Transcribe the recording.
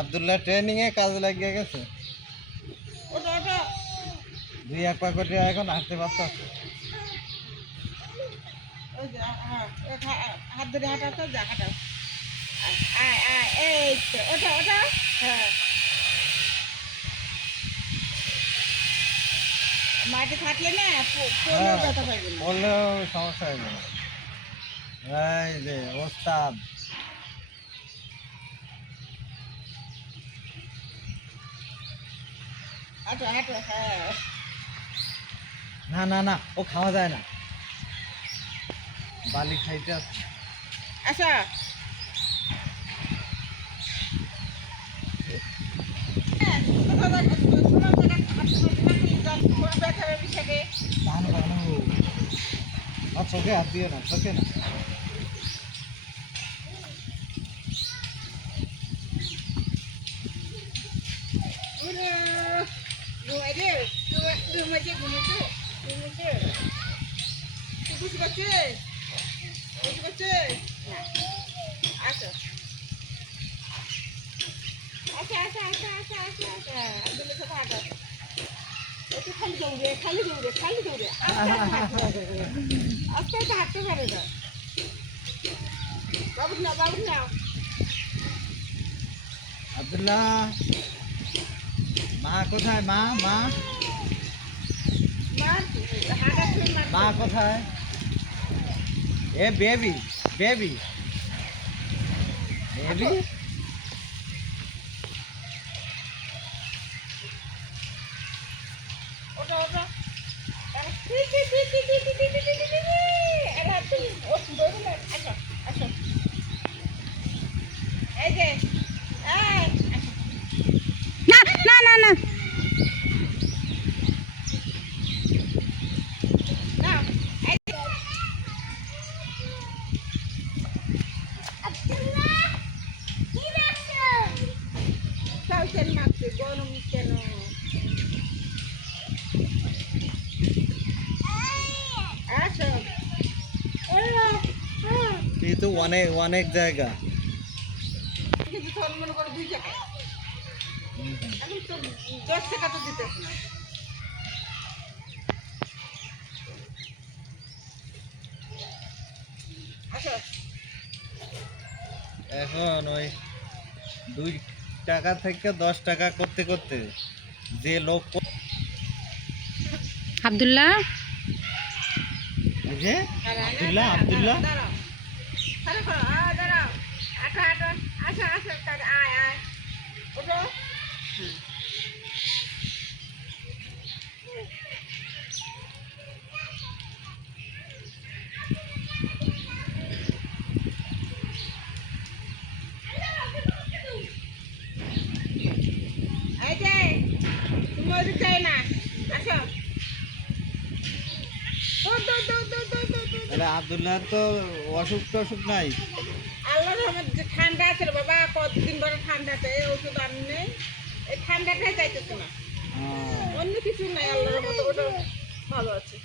Abdullah training এ কাজে লাগিয়ে গেছে। দুই এক পা করে এখন হাঁটতে পারতেছে। হাত ধরে হাঁটাতো যা হাঁটাও। এই তো ওটা ওটা। হ্যাঁ, মাটি থাকলে না পড়লেও ব্যথা পাইবে না। পড়লেও সমস্যা হয়ে যাবে। এই যে ওস্তাদ হাঁটো হাঁটো। হ্যাঁ, না না না, ও খাওয়া যায় না, বালি খাইতে আছে। আচ্ছা ধান বানো আর চোখে হাত দিয়ে না, চোখে না। খালি দৌড়ে খালি দৌড়ে খালি দৌড়ে আস্তে আস্তে হাঁটতে পারে না। বাবু না বাবু না। আব্দুল্লাহ মা কোথায়? মা মা মা কোথায়? এ বেবি বেবি বেবি। ওটা ওটা এই যে না না না না গরম কেন? আসো কিন্তু অনেক অনেক জায়গা। কিন্তু তোর মনে করো 2 টাকা, এখন তো 10 টাকা তো দিতেছ না। আসো এখন ওই 2 টাকা থেকে 10 টাকা করতে করতে যে লোক আব্দুল্লাহ এই যে আব্দুল্লাহ আব্দুল্লাহ দাঁড়াও দাঁড়াও আটো আটো আসো আসো আয় আয় ওঠো। এই যে তুমি ওদিক যাই না, আসো। তাহলে আব্দুল্লাহ তো অসুখ টসুখ নাই। আল্লাহর রহমত যে ঠান্ডা আছে রে বাবা, কতদিন ধরে ঠান্ডাতে ওষুধ আনি নেই, এই ঠান্ডাটাই যাইতেছে না, অন্য কিছু নাই। আল্লাহর রহমত ওটা ভালো আছে।